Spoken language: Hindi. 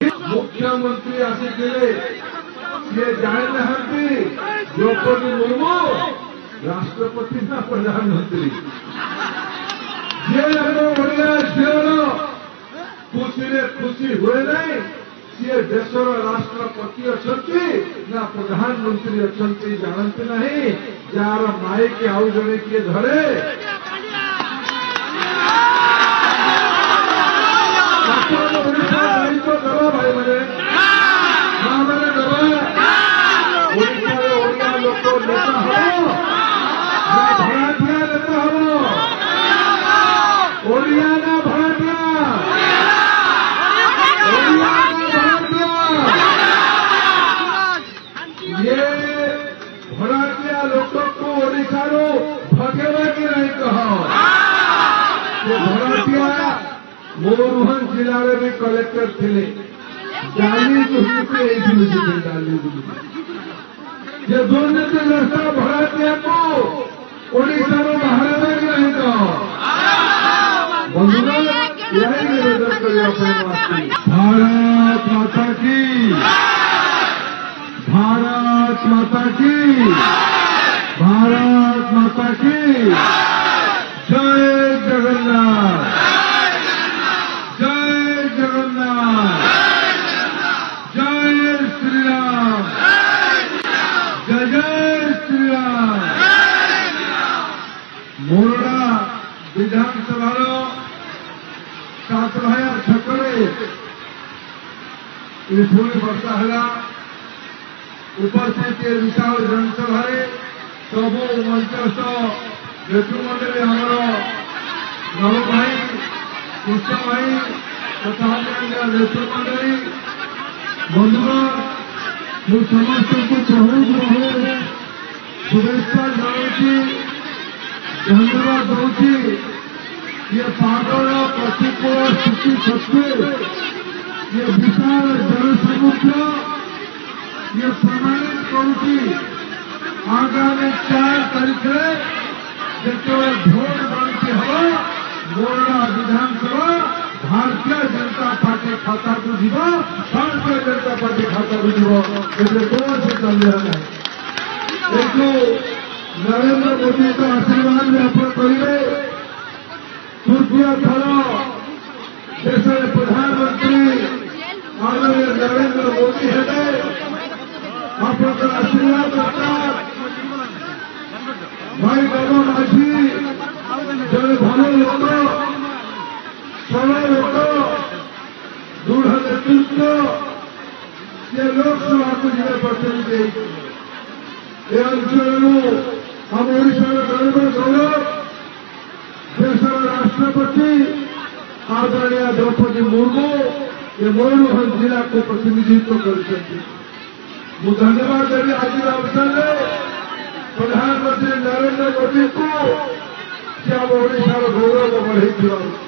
मुख्यमंत्री आसीथिले सी जानी ना द्रौपदी मुर्मू राष्ट्रपति ना प्रधानमंत्री जे ओडिया झीर खुशी खुशी हुए नहीं सी देशर राष्ट्रपति अच्छा ना प्रधानमंत्री अच्छा जानते नहीं जार माइक आउ जड़े किए धरे भाई मैंने ओडिया लोक नेता हम भड़ाटिया नेता हम ओडिया ना भड़ाटिया ये भड़ाटिया लोक को ओडिशा भगेवा कि नहीं कह भड़ाटिया मोरभंज जिले में भी कलेक्टर थे डाली दुर्नीति डाली ये दुर्नीति रास्ता भड़ाटिया को ओडिशा में बाहर में नहीं तो बंधुगण यही निवेदन करिए भारत माता की भारत माता की भारत माता की जय जगन्नाथ जय जगन्नाथ जय श्री राम जय जय श्री राम मोरडा विधानसभा सातभाया छकरे पुणी वर्षा है उपस्थित विशाल जनसभा सबू मंचस्थ नेतृमंडली आमर नव भाई कृष्ण भाई तथा नेतृमंडली बंधुगण मु समस्त को बहुत बहुत शुभेच्छा जनाऊँगी धन्यवाद दूसरी ये पागल प्रतिकूल स्थिति सत्वे ये विशाल जनसमुद्र ये प्रमाणित करुच्ची आगामी 4 तारीख जो भोट गणति हम मोरडा विधानसभा भारतीय जनता पार्टी खाता को जीव भारतीय जनता पार्टी खाता को जीव कौन सन्देह नहीं नरेंद्र मोदी का आशीर्वाद व्यापन करेंगे तृतीय थर देश प्रधानमंत्री माननीय नरेंद्र मोदी है आप आशीर्वाद दरकार भाई बाबा माझी जन भल लोक सरल लोक दृढ़ नेतृत्व ये लोकसभा को जिले प्रतिनिधि ये अंचल हम ओडिशा गौरव गौरव देशर राष्ट्रपति आदरणीय द्रौपदी मुर्मू ये मयूरभंज जिला को प्रतिनिधित्व कर धन्यवाद देवी आज अवसर में प्रधानमंत्री नरेंद्र मोदी को ओडिशा गौरव बढ़े